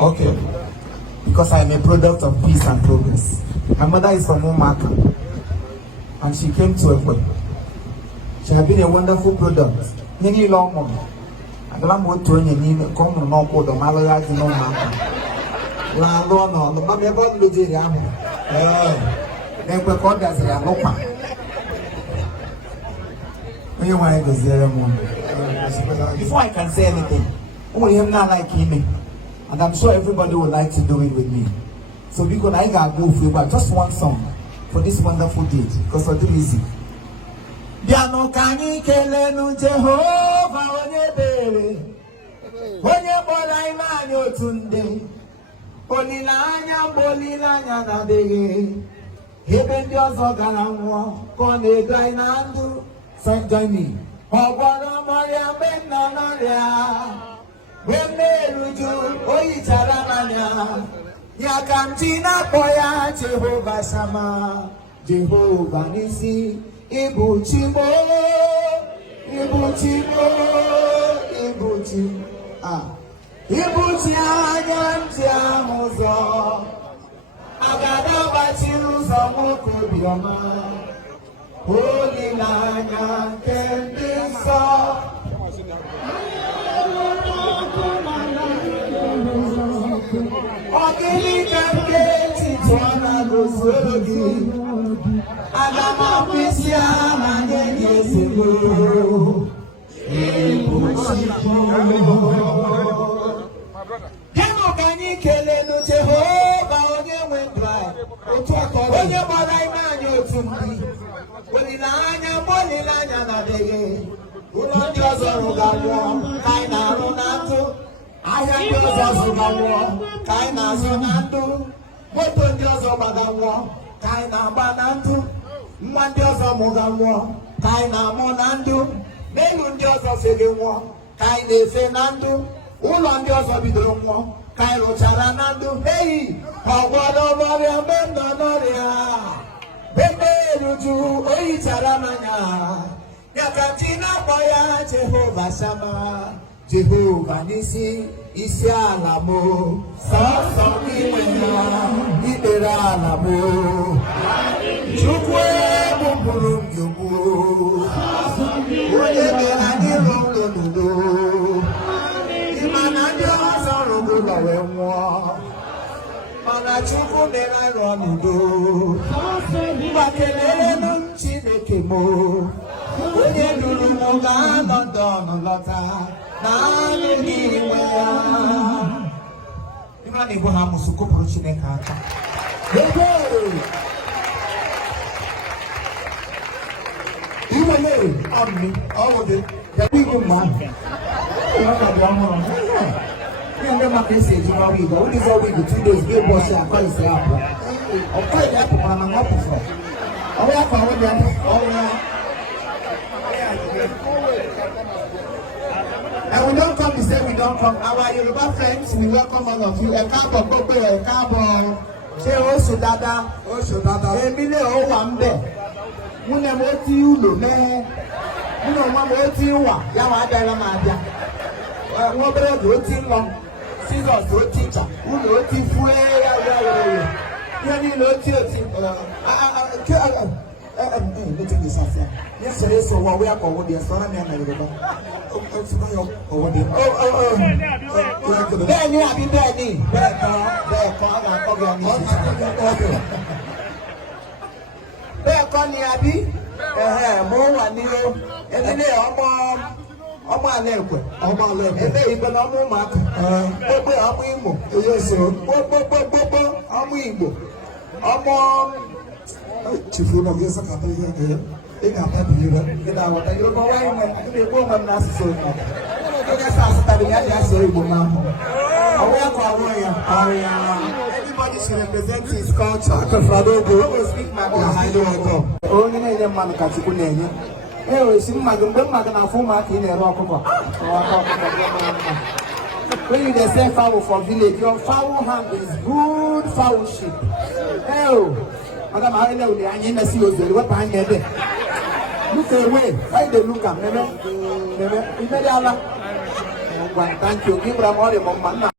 Okay. Because I am a product of peace and progress. My mother is from Umaka, and she came to Ekwe. She has been a wonderful product. Many long mom. I don't want to any come no call the Malaya no Maka. La Lona, the Mamma about Lugiano. Then we call that a Lopa. You want to go before I can say anything, only him not like him. And I'm sure everybody would like to do it with me. So because I got go for but just one song for this wonderful date, because of the reason. Biano kani kelenu Jehovah onye bere onye bola imani otunde bolilanya na dege ebe ndị ọzọ gara nwụọ ka ọ na-ego anyị na ndụ sọjọni ọgbọrọ mọrịa mgbe nọ n'ọrịa Wemeruju oyichara manya Yakamti na poya Jehovah Sama Jehovah Nisi Ibuchimo Ibuchi anyanti amuzo Agada bachi uzo moko bioma Holy Lanya Kendiso Ogili kanketi tuana gozogi Agama pisia manyenye sebo Demo kanyi kelenu Jehovah onye wendrai Onye bora imani otumbi Bolilanya na dege Ulo ndi ozoru gawo Kaina runatu Ahịa ndị ọzọ zụga nwụọ ka anyị na-azụ na ndụ moto ndị ọzọ gbaga nwụọ ka anyị na-agba na ndụ nwa ndị ọzọ mụga nwụọ ka anyị na-amụ na ndụ n'elu ndị ọzọ fege nwụọ ka anyị na-efe na ndụ ụlọ ndị ọzọ bidoro nwụọ ka anyị rụchara na ndụ eyi ọgwọdọ ọrịa mgbe nọ n'ọrịa ebe eruju oyichara manya Yakamti na-akpọ ya Jehovah Sama Jehovah Nisi isi ala mo sọsọ iwe ya ikpere ala mo Chukwu ebumburu myogbu onye mere anyị n'ụlọ n'udo ịma na ndị ọzọ rụrụ ụlọ wee nwụọ mana Chukwu mere anyị n'udo ngwa kelere Chineke mo onye duru m gaa London lọta Nani niwe ya Imani ibu ha musuko puru Chineke aka Iwe le Amni Awode Yabi ibu ma Iwaka bi amuro Yende maka esi ejima wigo Udi za wigo 2 days Gye bosi akwa isi hapo Okwa ili hapo mana ngapu fo Awe hapa awode ya And we don't come to say we don't come. Our Yoruba friends, we welcome all of you. Ekabo Gbogbo, Ekabo, ṣe Oṣù Dada. Emile Owambe. Mune mo ti ulo me. Mune mo ti wa. Ya wa dara ma bia. Wọ́n bẹ̀rẹ̀ do ti lọ. Scissors do teacher. Ulo ti fue ya. Yeni lo ti letting this happen. Yesterday, so what we are called the astronomy and Yoruba. Then you have been ready. Bẹ́ẹ̀kọ́ ni àbí mo wà ní o ẹni ọmọ alẹ́ ẹ̀kọ́ ebe ìgbẹ́ na ọmọ ụmụaka gbogbo ọmọ Imo gbogbo ọmọ Igbo ọmọ Chifu na gesa kata ihe ega tabi ire ida wata Yoruba wa ime ide ko ma na asụsụ Igbo onye sa asụtara ya dị asụ Igbo na ahụ ọwụ ya ka ọwụ ya everybody should represent his culture always speak my voice highly welcome onye na-enye mmadụ ka Chukwu na-enye esi mmadụ mgbe mmadụ na-afụ ụmụaka ị na-ere ọkụkọ when you dey sell fowl for village your fowl hand is good fowlship Madam, I know the Anina see you. What I get look away. Why they look at me? Thank you. Give them all the